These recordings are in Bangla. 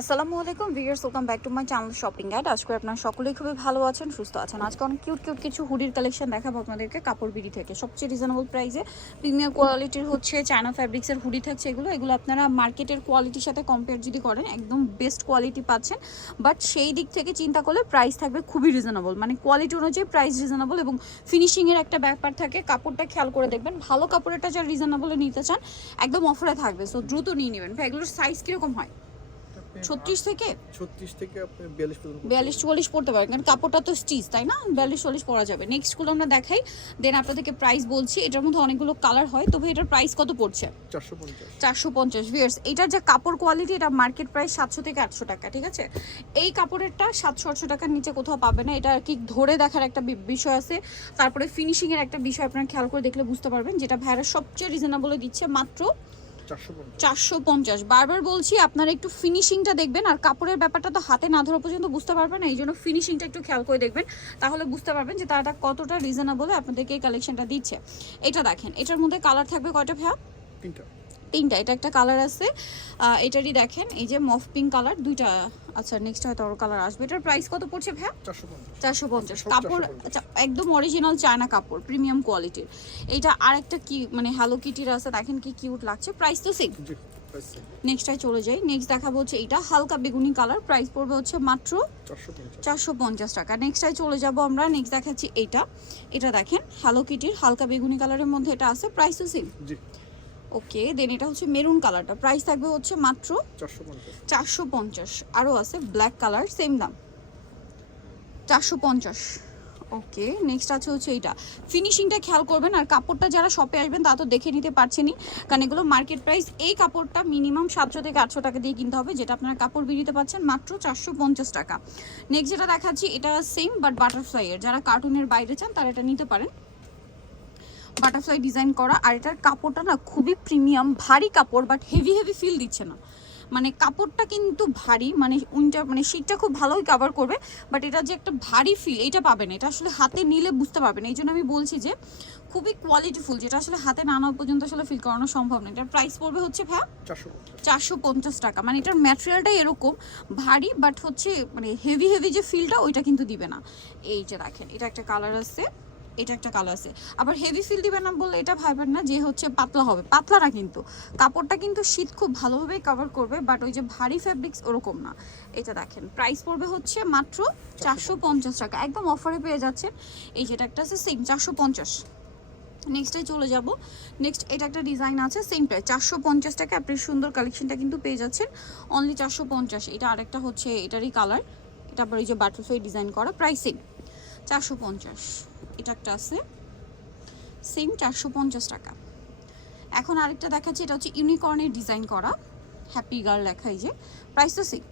আসসালামু আলাইকুম viewers, welcome back to my channel shopping guide. আজকে আপনারা সকলেই খুবই ভালো আছেন, সুস্থ আছেন। আজকে অনেক কিউট কিছু হুডির কালেকশন দেখাবো আপনাদেরকে কাপড় বিডি থেকে। সবচেয়ে রিজনেবল প্রাইসে প্রিমিয়াম কোয়ালিটির হচ্ছে চায়না ফ্যাব্রিক্সের হুডি থাকছে। এগুলো আপনারা মার্কেটের কোয়ালিটির সাথে কম্পেয়ার যদি করেন একদম বেস্ট কোয়ালিটি পাচ্ছেন, বাট সেই দিক থেকে চিন্তা করলে প্রাইস থাকবে খুবই রিজনেবল, মানে কোয়ালিটি অনুযায়ী প্রাইস রিজনেবল এবং ফিনিশিংয়ের একটা ব্যাপার থাকে। কাপড়টা খেয়াল করে দেখবেন, ভালো কাপড়েরটা যারা রিজনেবলে নিতে চান একদম অফারে থাকবে, সো দ্রুত নিয়ে নেবেন। ভাই এগুলোর সাইজ কীরকম হয়? 36 থেকে আপনি 42 পর্যন্ত 42-44 পড়তে পারেন, কারণ কাপড়টা তো স্টিচ, তাই না? 42-44 পরা যাবে। নেক্সটগুলো আমরা দেখাই, দেন আপনাদেরকে প্রাইস বলছি। এটার মধ্যে অনেকগুলো কালার হয়, তবে এটার প্রাইস কত পড়ছে? 450 ভিউয়ার্স। এটার যে কাপড় কোয়ালিটি, এটা মার্কেট প্রাইস 700 থেকে 800 টাকা, ঠিক আছে? এই কাপড়েরটা 700-800 টাকার নিচে কোথাও পাবে না। এটা আর কি ধরে দেখার একটা বিষয় আছে, তারপরে ফিনিশিংয়ের একটা বিষয় আপনারা খেয়াল করে দেখলে বুঝতে পারবেন, যেটা ভাইরা সবচেয়ে রিজনেবলে দিচ্ছে মাত্র 450। বারবার বলছি আপনারা একটু ফিনিশিংটা দেখবেন, আর কাপড়ের ব্যাপারটা তো হাতে না ধরা পর্যন্ত বুঝতে পারবেন না, এই জন্য ফিনিশিংটা একটু খেয়াল করে দেখবেন, তাহলে বুঝতে পারবেন যে তারা কতটা রিজনেবলে আপনাদেরকে এই কালেকশনটা দিচ্ছে। এটা দেখেন, এটার মধ্যে কালার থাকবে কয়টা ভাইয়া? তিনটা। এটা একটা কালার আছে, এটারই দেখেন এই যে মফ পিঙ্ক কালার, দুইটা। আচ্ছা, নেক্সট হয়তো আরো কালার আসবে। এটার প্রাইস কত পড়ছে ভাইয়া? 450। কাপড় একদম অরিজিনাল চায়না কাপড়, প্রিমিয়াম কোয়ালিটির। এটা আরেকটা কি মানে হ্যালো কিটির আছে, দেখেন কি কিউট লাগছে। প্রাইস তো সেম। নেক্সটটায় চলে যাই। নেক্সট দেখাবো হচ্ছে এটা হালকা বেগুনি কালার, প্রাইস পড়বে হচ্ছে মাত্র 450 টাকা। নেক্সটটায় চলে যাব আমরা। নেক্সট দেখাচ্ছি এটা দেখেন হ্যালো কিটির হালকা বেগুনি কালারের মধ্যে এটা আছে, প্রাইস তো সেম। ওকে, দেন এটা হচ্ছে মেরুন কালারটা, প্রাইস থাকবে হচ্ছে মাত্র 450। আরও আছে ব্ল্যাক কালার, সেম দাম 450। ওকে, নেক্সট আছে হচ্ছে এইটা। ফিনিশিংটা খেয়াল করবেন, আর কাপড়টা যারা শপে আসবেন তা তো দেখে নিতে পারছেনই, কারণ এগুলো মার্কেট প্রাইস। এই কাপড়টা মিনিমাম 700 থেকে 800 টাকা দিয়ে কিনতে হবে, যেটা আপনারা কাপড় বিড়িতে পাচ্ছেন মাত্র 450 টাকা। নেক্সট যেটা দেখাচ্ছি এটা সেম বাট বাটারফ্লাইয়ের, যারা কার্টুনের বাইরে চান তারা এটা নিতে পারেন। বাটারফ্লাই ডিজাইন করা, আর এটার কাপড়টা না খুবই প্রিমিয়াম, ভারী কাপড়, বাট হেভি ফিল দিচ্ছে না। মানে কাপড়টা কিন্তু ভারী, মানে উইন্টার মানে শীতটা খুব ভালোই কভার করবে, বাট এটা যে একটা ভারী ফিল এটা পাবেন, এটা আসলে হাতে নিলে বুঝতে পারবেন। এই জন্য আমি বলছি যে খুবই কোয়ালিটিফুল, যেটা আসলে হাতে না নেওয়া পর্যন্ত আসলে ফিল করানো সম্ভব না। এটার প্রাইস পড়বে হচ্ছে ভাই 450 টাকা। মানে এটার ম্যাটেরিয়ালটাই এরকম ভারী, বাট হচ্ছে মানে হেভি যে ফিলটা ওইটা কিন্তু দিবে না। এই যে দেখেন, এটা একটা কালার আছে, এটা একটা কালার আছে। আবার হেভি ফিল দিবে না বললে এটা ভাববেন না যে হচ্ছে পাতলা হবে, পাতলা না, কিন্তু কাপড়টা কিন্তু শীত খুব ভালোভাবে কভার করবে, বাট ওই যে ভারী ফ্যাব্রিক্স ওরকম না। এটা দেখেন, প্রাইস পড়বে হচ্ছে মাত্র 450 টাকা, একদম অফারে পেয়ে যাচ্ছেন। এই যেটা একটা আছে সেম 450। নেক্সটে চলে যাব। নেক্সট এটা একটা ডিজাইন আছে, সেম প্রাইস 450 টাকা। আপনি সুন্দর কালেকশনটা কিন্তু পেয়ে যাচ্ছেন অনলি 450। এটা আরেকটা হচ্ছে এটারই কালার, এটা আবার এই যে বাটারফ্লাই ডিজাইন করা, প্রাইস সেম 450। এটা একটা আছে সেম 450 টাকা। এখন আরেকটা দেখাচ্ছি, এটা হচ্ছে ইউনিকর্নের ডিজাইন করা, হ্যাপি গার্ল লেখা, এই যে প্রাইস তো সেম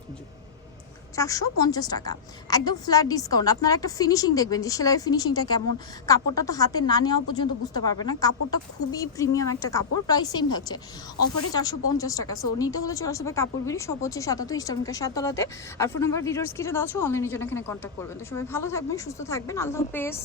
450 টাকা, একদম ফ্ল্যাট ডিসকাউন্ট। আপনারা একটা ফিনিশিং দেখবেন যে সেলাইয়ের ফিনিশিংটা কেমন, কাপড়টা তো হাতে না নেওয়া পর্যন্ত বুঝতে পারবে না, কাপড়টা খুবই প্রিমিয়াম একটা কাপড়, প্রাইস সেম থাকছে অফারে 450 টাকা। সো নিতে হলে চলে আসবে কাপড় বিড়ি, সব হচ্ছে 77 ইস্টার্নকার 7 তলাতে। আর ফোন নাম্বার ভিডিওস কিনে দেওয়া আছে, অনলাইনের জন্য এখানে কন্ট্যাক্ট করবেন। তো সবাই ভালো থাকবেন, সুস্থ থাকবেন, আল্লাহ হাফেজ।